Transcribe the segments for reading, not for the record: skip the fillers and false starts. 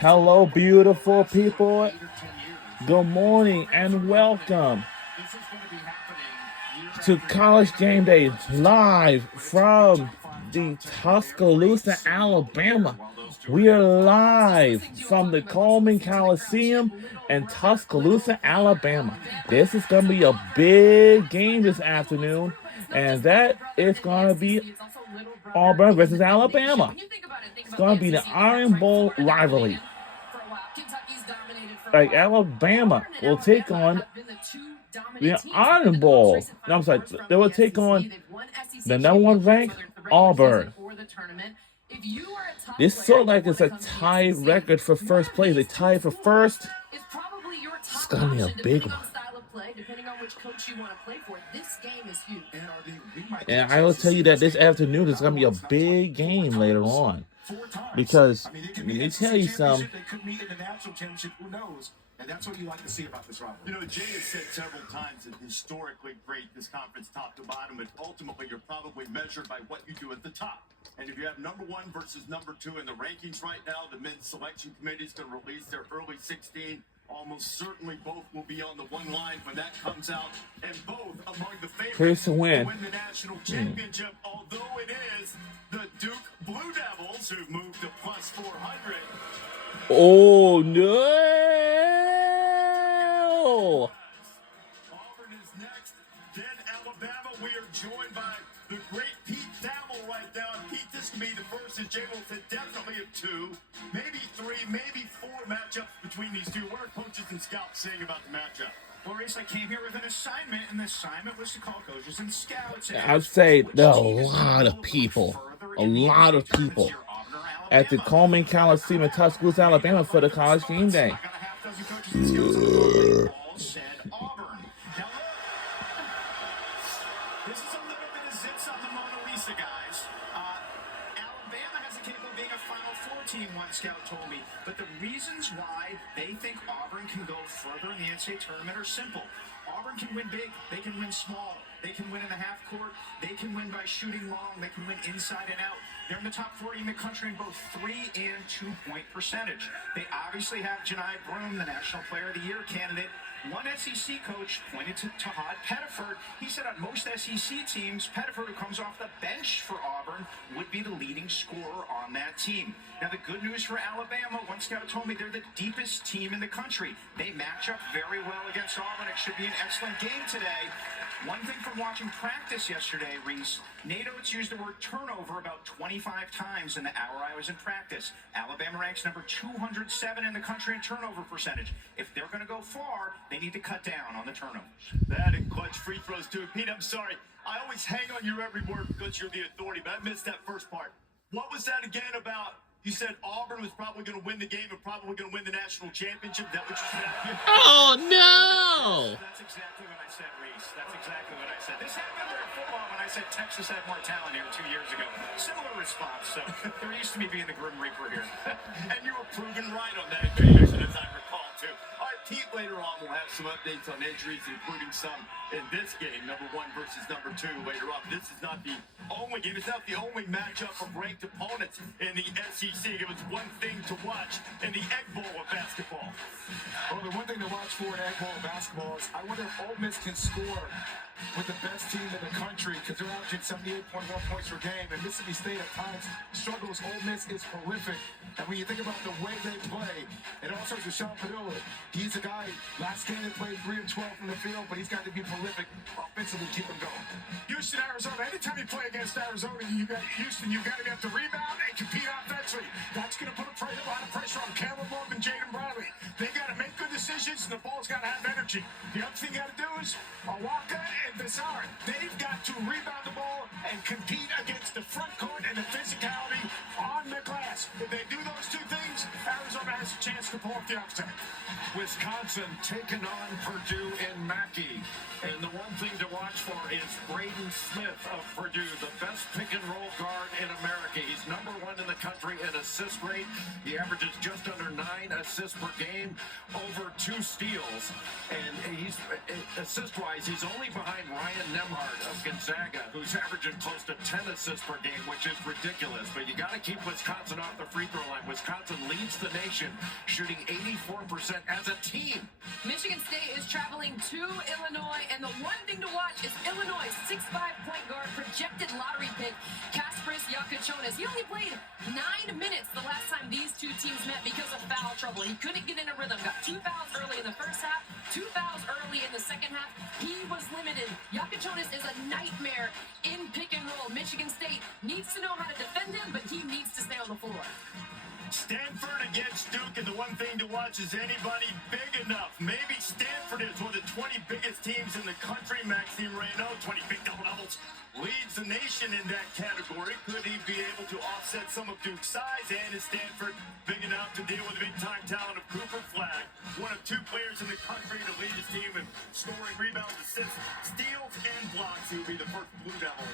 Hello, beautiful people. Good morning and welcome to College Game Day live from the Tuscaloosa, Alabama. We are live from the Coleman Coliseum in Tuscaloosa, Alabama. This is going to be a big game this afternoon, and that is going to be Auburn versus Alabama. It's going to be the Iron Bowl rivalry. Like Alabama will take on the Iron Bowl. No, I'm sorry. They will take on the #1 ranked Auburn. This sort of like it's a tie record for first place. They tie for first. It's gonna be a big one. And I will tell you that this afternoon is gonna be a big game later on. Because let me tell you something. And that's what you like to see about this rivalry. You know, Jay has said several times that historically great this conference top to bottom, but ultimately you're probably measured by what you do at the top. And if you have #1 versus #2 in the rankings right now, the men's selection committee is going to release their early 16. Almost certainly both will be on the one line when that comes out, and both among the favorites to win the national championship, although it is the Duke Blue Devils who've moved to plus 400. Oh, no! Auburn is next, then Alabama. We are joined by the great Pete Thamel right now. And Pete, this can be the first, as Jay will say, definitely of 2, maybe 3, maybe 4 matchups between these two. What are coaches and scouts saying about the matchup? Well, Reese, I came here with an assignment, and the assignment was to call coaches and scouts. I'd say there are a lot of people at the Coleman Coliseum in Tuscaloosa, Alabama for the College Game Day. This is a little bit of zits on the Mona Lisa, guys. Alabama has the capable of being a Final Four team, one scout told me. But the reasons why they think Auburn can go further in the NCAA tournament are simple. Auburn can win big. They can win small. They can win in the half court. They can win by shooting long. They can win inside and out. They're in the top 40 in the country in both 3- and 2-point percentage. They obviously have Janai Broome, the National Player of the Year candidate. One SEC coach pointed to Todd Pettiford. He said on most SEC teams, Pettiford, who comes off the bench for Auburn, would be the leading scorer on that team. Now, the good news for Alabama, one scout told me they're the deepest team in the country. They match up very well against Auburn. It should be an excellent game today. One thing from watching practice yesterday, Reese, Nate Oates used the word turnover about 25 times in the hour I was in practice. Alabama ranks number 207 in the country in turnover percentage. If they're going to go far, they need to cut down on the turnovers. That and clutch free throws, too. Pete, I'm sorry. I always hang on your every word because you're the authority, but I missed that first part. What was that again about? You said Auburn was probably going to win the game and probably going to win the national championship. Is that what you said? Oh, no! That's exactly what I said, Reese. That's exactly what I said. This happened during football when I said Texas had more talent here 2 years ago. Similar response. So they're used to me being the Grim Reaper here. And you were proven right on that occasion, as I recall, too. All right, Pete, later on we'll have some updates on injuries, including some in this game, #1 versus #2 later on. This is not the only game. It's not the only matchup of ranked opponents in the SEC. It was one thing to watch in the Egg Bowl of basketball. Well, the one thing to watch for in Egg Bowl of basketball is I wonder if Ole Miss can score with the best team in the country because they're averaging 78.1 points per game, and Mississippi State at times struggles. Ole Miss is horrific, and when you think about the way they play, it all starts with Sean Padilla. He's a guy, last game they played 3 of 12 from the field, but he's got to be prolific offensively, keep him going. Houston, Arizona. Anytime you play against Arizona, you got Houston, you got to be able to rebound and compete offensively. That's going to put a lot of pressure on Caleb Love and Jaden Bradley. They got to make good decisions, and the ball's got to have energy. The other thing you got to do is Awaka and Bizarre. They've got to rebound the ball and compete against the front court and the physicality on the glass. If they do those two things, Arizona has a chance to pull off the upset. Wisconsin taking on Purdue in Mackey. And the one thing to watch for is Braden Smith of Purdue, the best pick-and-roll guard in America. He's number 1 in the country in assist rate. He averages just under 9 assists per game, over 2 steals. And he's assist-wise, he's only behind Ryan Nemhart of Gonzaga, who's averaging close to 10 assists per game, which is ridiculous. But you got to keep Wisconsin off the free throw line. Wisconsin leads the nation, shooting 84% as a team. Michigan State is traveling to Illinois, and the one thing to watch is Illinois' 6'5" point guard, projected lottery pick, Kasparis Yakuchonis. He only played 9 minutes the last time these two teams met because of foul trouble. He couldn't get in a rhythm, got 2 fouls early in the first half, 2 fouls early in the second half. He was limited. Yakuchonis is a nightmare in pick and roll. Michigan State needs to know how to defend him, but he needs to stay on the floor. Stanford against Duke, and the one thing to watch is anybody big enough. Maybe Stanford is one of the 20 biggest teams in the country. Maxime Reynaud, 20 big double-doubles, leads the nation in that category. Could he be able to offset some of Duke's size? And is Stanford big enough to deal with the big-time talent of Cooper Flagg, one of 2 players in the country to lead his team in scoring, rebounds, assists, steals, and blocks? He will be the first Blue Devil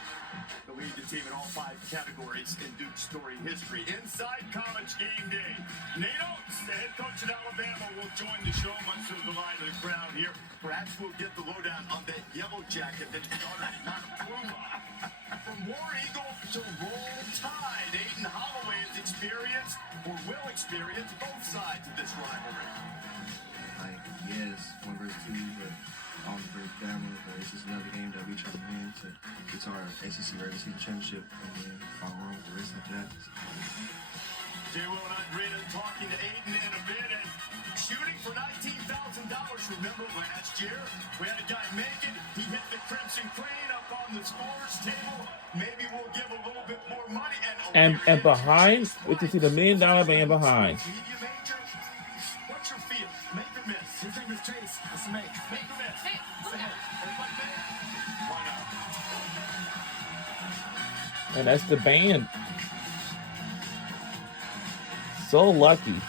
to lead the team in all 5 categories in Duke's story history. Inside college game day, Nate Oates, the head coach at Alabama, will join the show, much to the line of the crowd here. Perhaps we'll get the lowdown on that yellow jacket that Donald did not approve of. From War Eagle to Roll Tide, Aiden Holloway has experienced, or will experience, both sides of this rivalry. Like, yes, 1 versus 2, but all the great family, but it's just another game that we try to win to get to our ACC regular season championship, and then follow on with the rest after that. Jay Will and Andrea talking to Aiden in a bit, and shooting for $19,000. Remember last year, we had a guy make it. He hit the Crimson Crane up on the scores table. Maybe we'll give a little bit more money. And behind, we can see the $1 million man behind. Media major, what's your feel? Make or miss? His name is Chase. That's a make. Make or miss? Hey, look at Everybody make? Why not? And that's the band. So lucky.